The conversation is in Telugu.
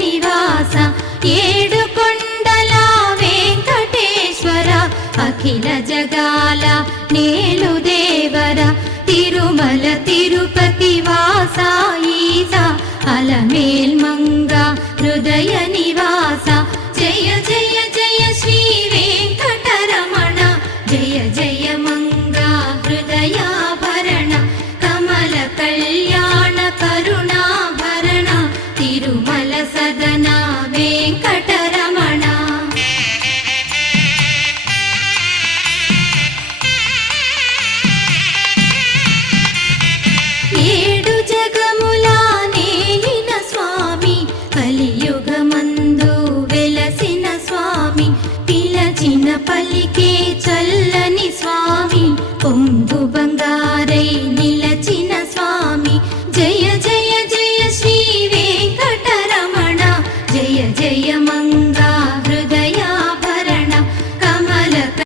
నివాస ఏడు కొండల వెంకటేశ్వర అఖిల జగాల నేలు దేవర తిరుమల తిరుపతి వాస ఈస అలమేల్ మంగ హృదయ నివాస జయ జయ జయ శ్రీ వెంకటరమణ జయ జయ మంగ హృదయాభరణ కమల కళ్యాణ కరుణాభరణ తిరుమల సదన వెంకటరమణ ఏడు జగముల నేలిన స్వామి కలియుగమందు వెలసిన స్వామి పిలచిన పలికే చల్లని స్వామి పొంగు